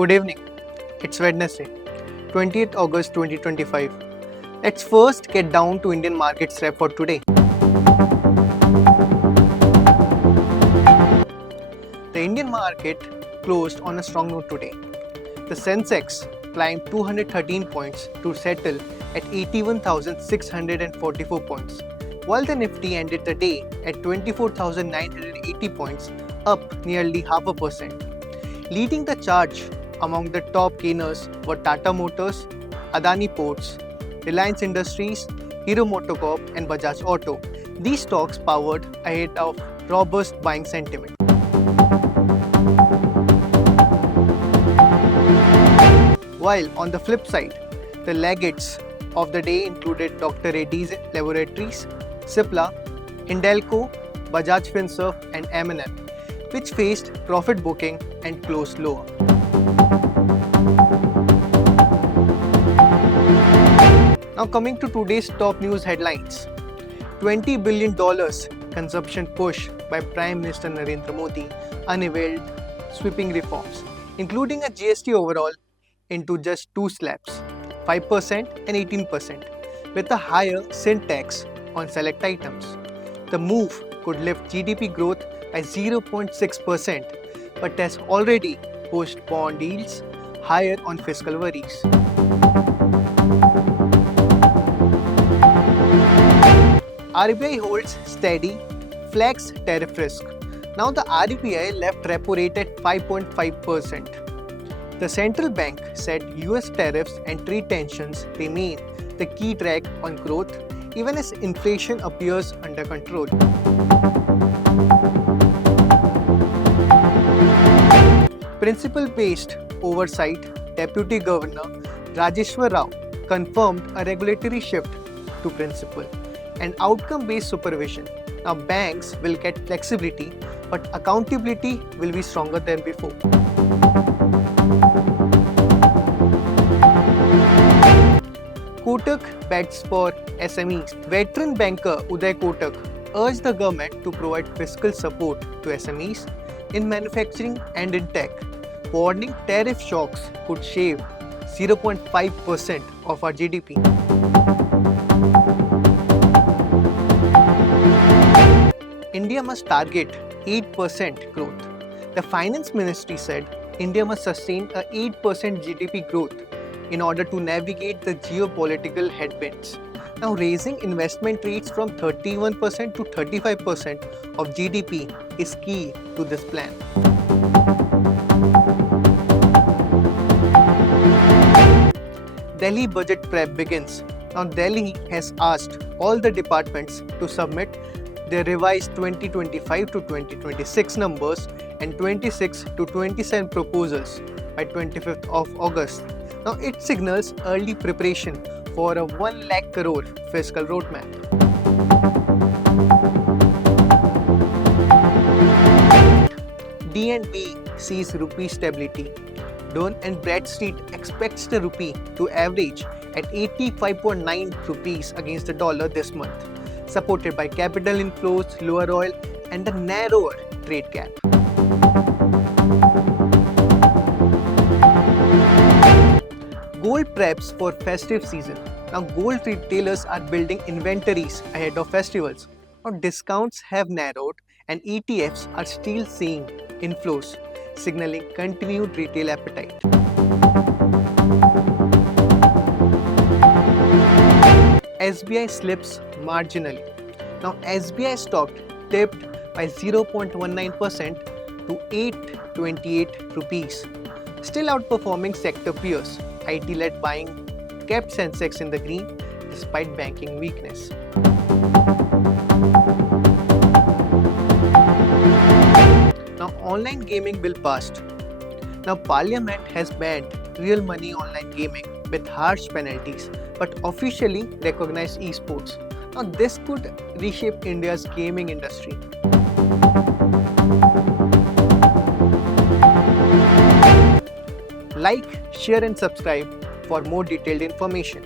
Good evening. It's Wednesday, 20th August 2025. Let's first get down to Indian markets rep for today. The Indian market closed on a strong note today. The Sensex climbed 213 points to settle at 81,644 points, while the Nifty ended the day at 24,980 points, up nearly 0.5%. Leading the charge among the top gainers were Tata Motors, Adani Ports, Reliance Industries, Hero MotoCorp and Bajaj Auto. These stocks powered ahead of robust buying sentiment. While on the flip side, the laggards of the day included Dr. Reddy's Laboratories, Cipla, Hindelco, Bajaj Finserv and M&M, which faced profit booking and closed lower. Now coming to today's top news headlines. $20 billion consumption push by Prime Minister Narendra Modi unveiled sweeping reforms, including a GST overall into just two slabs, 5% and 18%, with a higher sin tax on select items. The move could lift GDP growth by 0.6%, but has already pushed bond yields higher on fiscal worries. RBI holds steady, flags tariff risk. Now the RBI left repo rate at 5.5%. The central bank said US tariffs and trade tensions remain the key drag on growth even as inflation appears under control. Principle-based oversight Deputy Governor Rajeshwar Rao confirmed a regulatory shift to principle and outcome-based supervision. Now banks will get flexibility, but accountability will be stronger than before. Kotak bets for SMEs. Veteran banker Uday Kotak urged the government to provide fiscal support to SMEs in manufacturing and in tech, warning tariff shocks could shave 0.5% of our GDP. India must target 8% growth. The Finance Ministry said India must sustain a 8% GDP growth in order to navigate the geopolitical headwinds. Now, raising investment rates from 31% to 35% of GDP is key to this plan. Delhi budget prep begins. Now, Delhi has asked all the departments to submit their revised 2025 to 2026 numbers and 26 to 27 proposals by 25th of August. Now, it signals early preparation for a 1 lakh crore fiscal roadmap. DNB sees rupee stability. Dun & Bradstreet expects the rupee to average at 85.9 rupees against the dollar this month, supported by capital inflows, lower oil, and a narrower trade gap. Gold preps for festive season. Now, gold retailers are building inventories ahead of festivals. Now, discounts have narrowed and ETFs are still seeing inflows, signaling continued retail appetite. SBI slips marginally. Now, SBI stock dipped by 0.19% to 828 rupees, still outperforming sector peers. IT-led buying kept Sensex in the green despite banking weakness. Now, online gaming bill passed. Now, Parliament has banned real money online gaming with harsh penalties, but officially recognized esports. Now, this could reshape India's gaming industry. Like, share and subscribe for more detailed information.